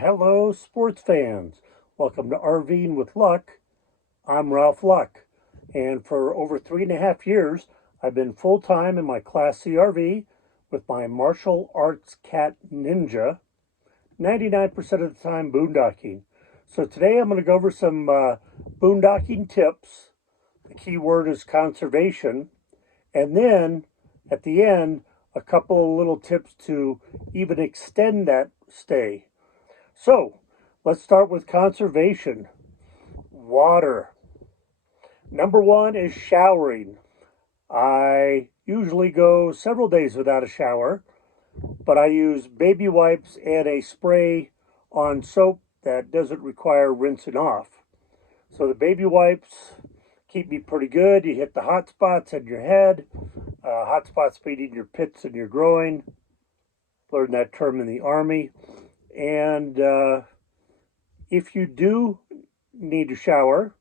Hello, sports fans. Welcome to RVing with Luck. I'm Ralph Luck, and for over 3.5 years, I've been full-time in my Class C RV with my martial arts cat Ninja, 99% of the time boondocking. So today I'm going to go over some boondocking tips. The key word is conservation, and then at the end, a couple of little tips to even extend that stay. So, let's start with conservation. Water. Number one is showering. I usually go several days without a shower, but I use baby wipes and a spray on soap that doesn't require rinsing off. So the baby wipes keep me pretty good. You hit the hot spots in your head, hot spots meaning your pits and your groin. Learned that term in the Army. And if you do need to shower,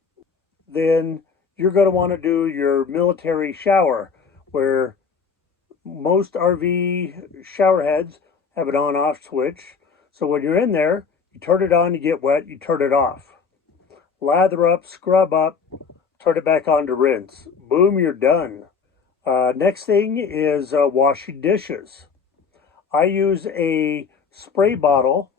then you're going to want to do your military shower, where most RV shower heads have an on-off switch. So when you're in there, you turn it on, you get wet, you turn it off. Lather up, scrub up, turn it back on to rinse. Boom, you're done. Next thing is washing dishes. I use a spray bottle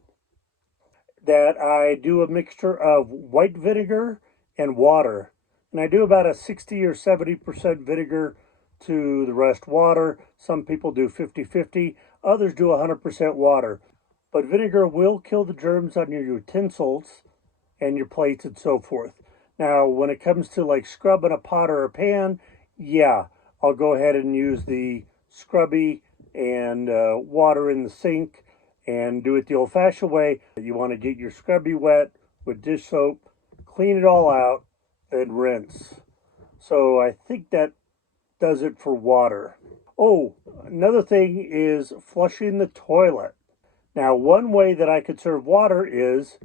that I do a mixture of white vinegar and water. And I do about a 60 or 70% vinegar to the rest water. Some people do 50-50. Others do 100% water. But vinegar will kill the germs on your utensils and your plates and so forth. Now, when it comes to like scrubbing a pot or a pan, yeah, I'll go ahead and use the scrubby and water in the sink and do it the old-fashioned way. You want to get your scrubby wet with dish soap, clean it all out, and rinse. So I think that does it for water. Oh, another thing is flushing the toilet. Now, one way that I conserve water is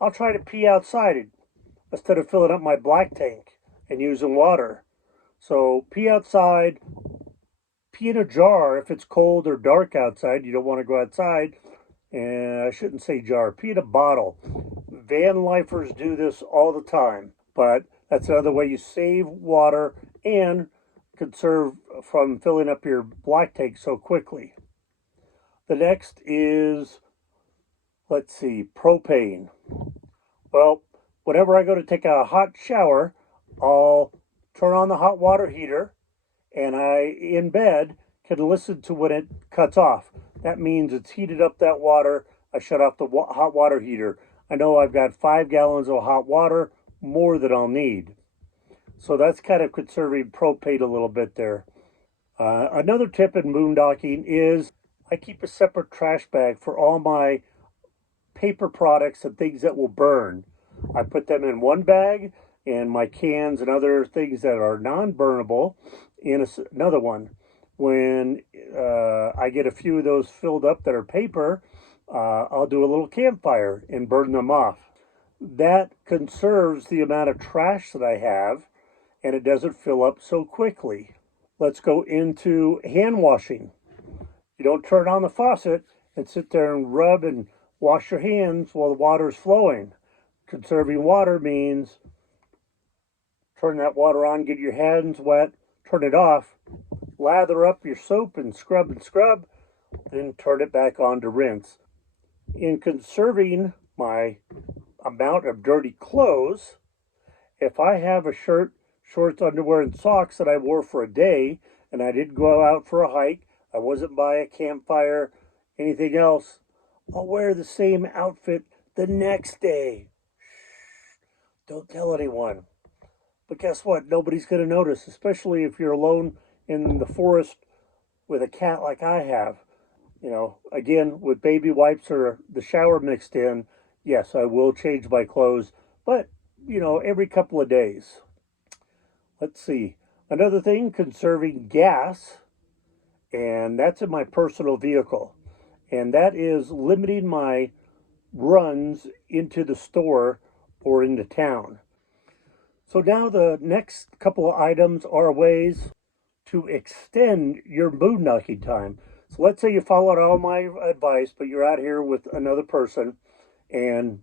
I'll try to pee outside instead of filling up my black tank and using water. So pee outside, pee in a jar if it's cold or dark outside. You don't want to go outside. And I shouldn't say jar, pee in a bottle. Van lifers do this all the time, but that's another way you save water and conserve from filling up your black tank so quickly. The next is, let's see, propane. Well, whenever I go to take a hot shower, I'll turn on the hot water heater, and I, in bed, can listen to when it cuts off. That means it's heated up that water. I shut off the hot water heater. I know I've got 5 gallons of hot water, more than I'll need. So that's kind of conserving propane a little bit there. Another tip in boondocking is I keep a separate trash bag for all my paper products and things that will burn. I put them in one bag, and my cans and other things that are non-burnable in another one. When I get a few of those filled up that are paper, I'll do a little campfire and burn them off. That conserves the amount of trash that I have, and it doesn't fill up so quickly. Let's go into hand washing. You don't turn on the faucet and sit there and rub and wash your hands while the water is flowing. Conserving water means turn that water on, get your hands wet, turn it off, lather up your soap and scrub, then turn it back on to rinse. In conserving my amount of dirty clothes, if I have a shirt, shorts, underwear, and socks that I wore for a day, and I didn't go out for a hike, I wasn't by a campfire, anything else, I'll wear the same outfit the next day. Shh, don't tell anyone. But guess what? Nobody's going to notice, especially if you're alone in the forest with a cat like I have. You know, again, with baby wipes or the shower mixed in, yes, I will change my clothes, but, you know, every couple of days. Let's see. Another thing, conserving gas, and that's in my personal vehicle. And that is limiting my runs into the store or into town. So now the next couple of items are ways to extend your boondocking time. So So let's say you followed all my advice, but you're out here with another person, and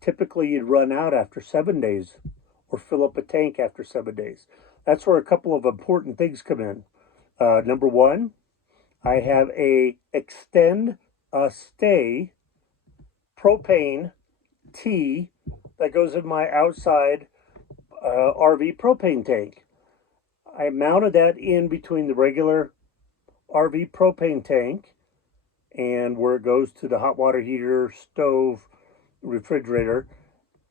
typically you'd run out after 7 days or fill up a tank after 7 days. That's where a couple of important things come in. Number one, I have a extend a stay propane tea that goes in my outside RV propane tank. I mounted that in between the regular RV propane tank and where it goes to the hot water heater, stove, refrigerator.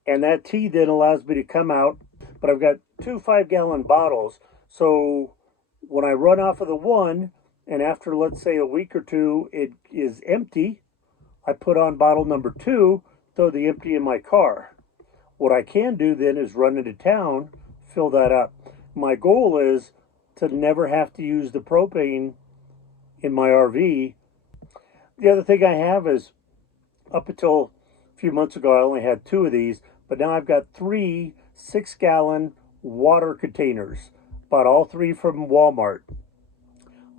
And that tea then allows me to come out, but I've got 2 5-gallon bottles. So when I run off of the one, and after, let's say, a week or two, it is empty, I put on bottle number 2, throw the empty in my car. What I can do then is run into town, fill that up. My goal is to never have to use the propane in my RV. The other thing I have is, up until a few months ago, I only had 2 of these, but now I've got 3 6-gallon water containers. Bought all 3 from Walmart.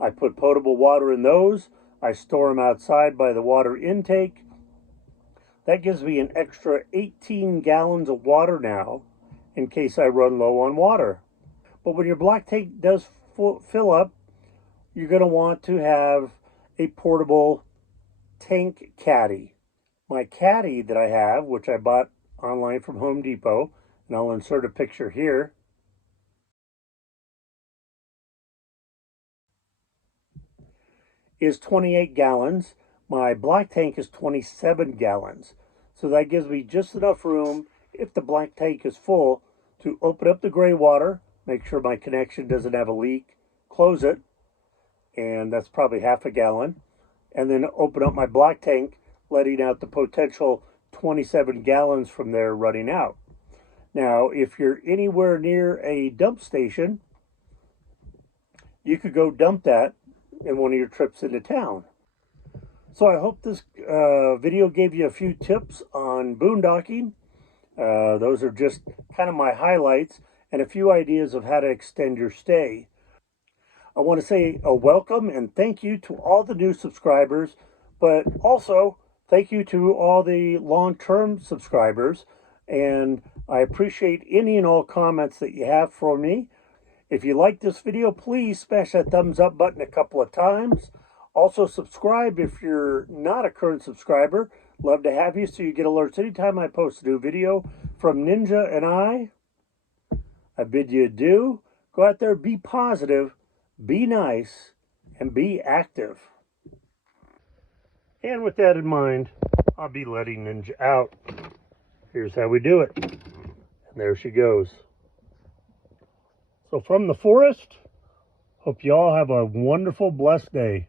I put potable water in those. I store them outside by the water intake. That gives me an extra 18 gallons of water now in case I run low on water. But when your black tank does fill up, you're going to want to have a portable tank caddy. My caddy that I have, which I bought online from Home Depot, and I'll insert a picture here, is 28 gallons. My black tank is 27 gallons. So that gives me just enough room, if the black tank is full, to open up the gray water, make sure my connection doesn't have a leak, close it, and that's probably half a gallon, and then open up my black tank, letting out the potential 27 gallons from there running out. Now, if you're anywhere near a dump station, you could go dump that in one of your trips into town. So I hope this video gave you a few tips on boondocking. Those are just kind of my highlights and a few ideas of how to extend your stay. I want to say a welcome and thank you to all the new subscribers, but also thank you to all the long-term subscribers. And I appreciate any and all comments that you have for me. If you like this video, please smash that thumbs up button a couple of times. Also subscribe if you're not a current subscriber. Love to have you so you get alerts anytime I post a new video. From Ninja and I bid you adieu. Go out there, be positive, be nice, and be active. And with that in mind, I'll be letting Ninja out. Here's how we do it. And there she goes. So from the forest, hope you all have a wonderful, blessed day.